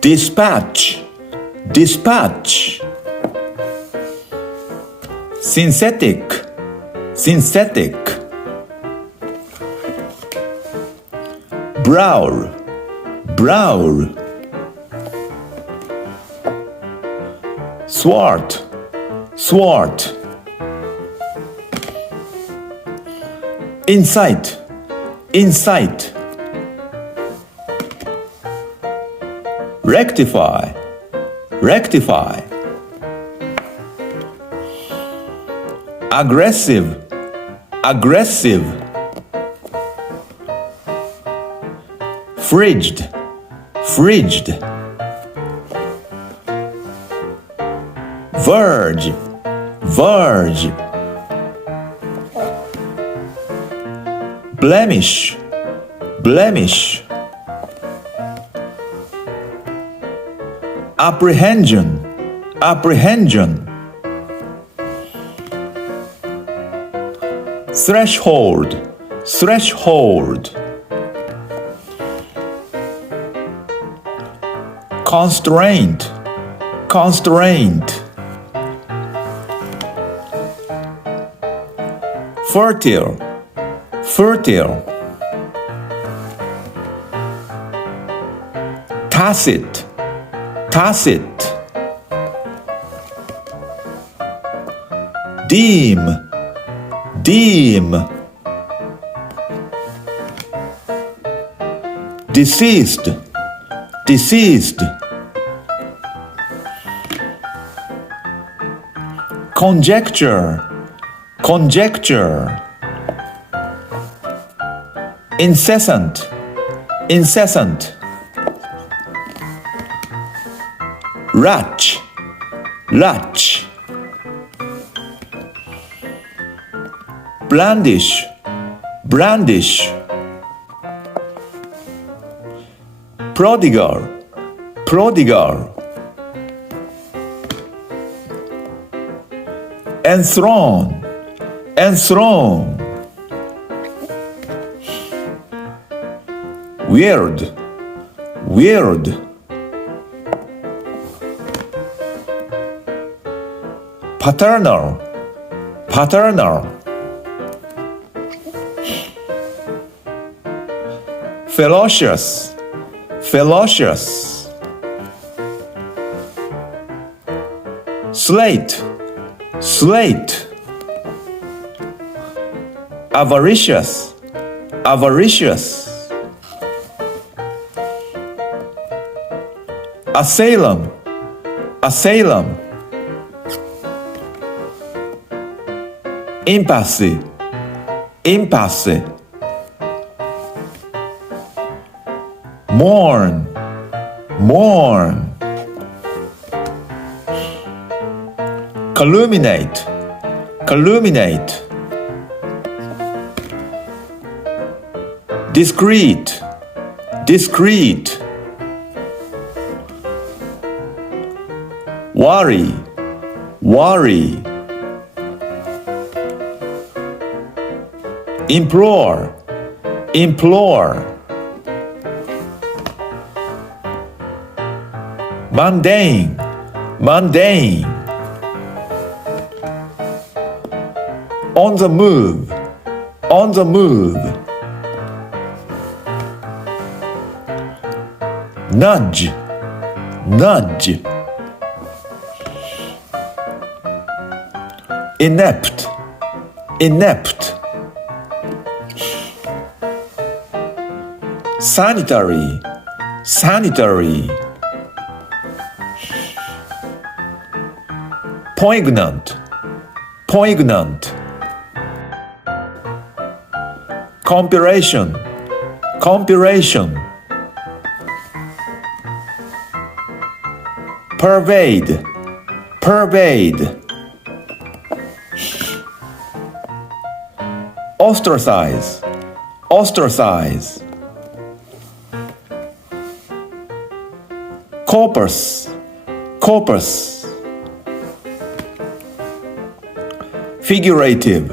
dispatch, dispatch. Synthetic, synthetic. Brow, brow. Sword, sword. Insight, insight. Rectify, rectify. Aggressive, aggressive. Frigid, frigid. Verge, verge. Blemish, blemish. Apprehension, apprehension. Threshold, threshold. Constraint, constraint. Fertile, fertile. Tacit, tacit. Deem, deem. Deceased, deceased. Conjecture, conjecture. Incessant, incessant. Ratch, latch. Brandish, brandish. Prodigal, prodigal. Enthrone, enthrone. Weird, weird. Paternal, paternal. Ferocious, ferocious. Slate, slate. Avaricious, avaricious. Asylum, asylum. Impasse, impasse. Mourn, mourn. Calluminate, calluminate. Discreet, discreet. Worry, worry. Implore, implore. Mundane, mundane. On the move, on the move. Nudge, nudge. Inept, inept. Sanitary, sanitary. Poignant, poignant. Compilation, compilation. Pervade, pervade. Ostracize, ostracize. Corpus, corpus. Figurative,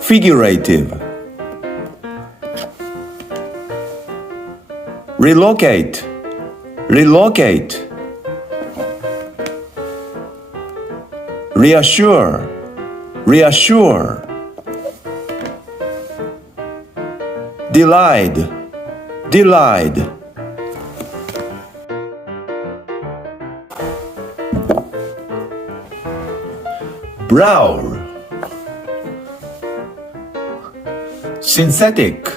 figurative. Relocate, relocate, reassure, reassure, delayed, delayed, brow, synthetic,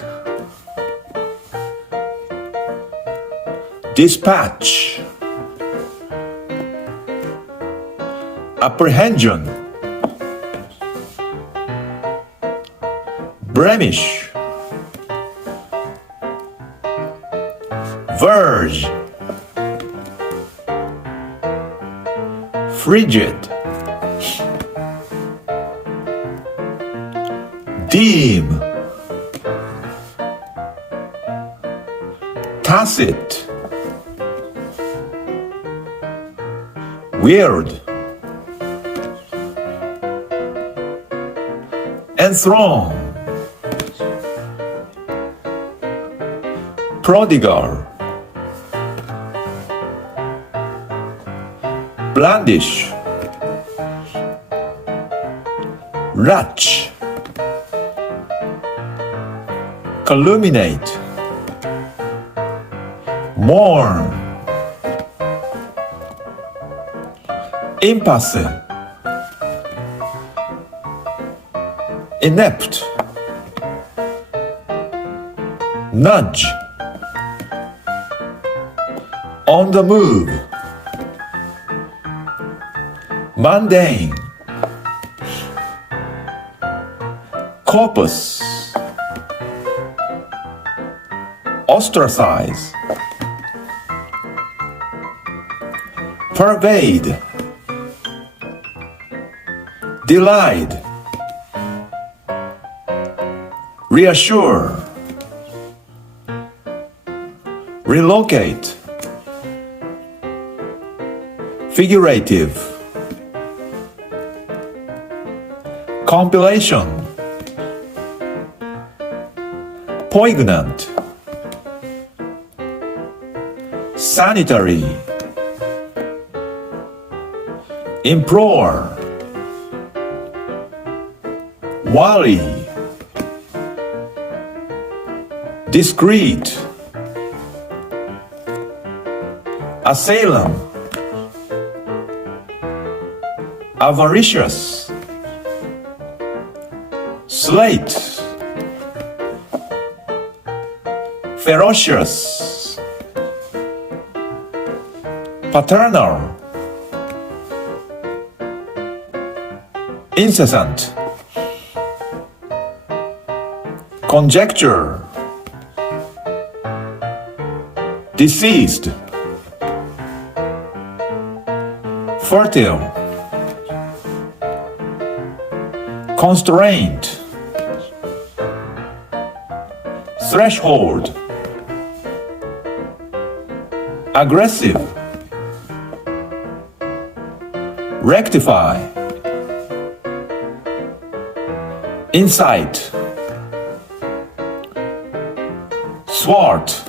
dispatch, apprehension, blemish, verge, frigid, dim, tacit, weird, enthroned, prodigal, blandish, ratch, calumniate, mourn, impassive, inept, nudge, on the move, mundane, corpus, ostracize, pervade, delayed, reassure, relocate, figurative, compilation, poignant, sanitary, implore, wally, discreet, assailant, avaricious, slate, ferocious, paternal, incessant, conjecture, deceased, fertile, constraint, threshold, aggressive, rectify, insight, thwart,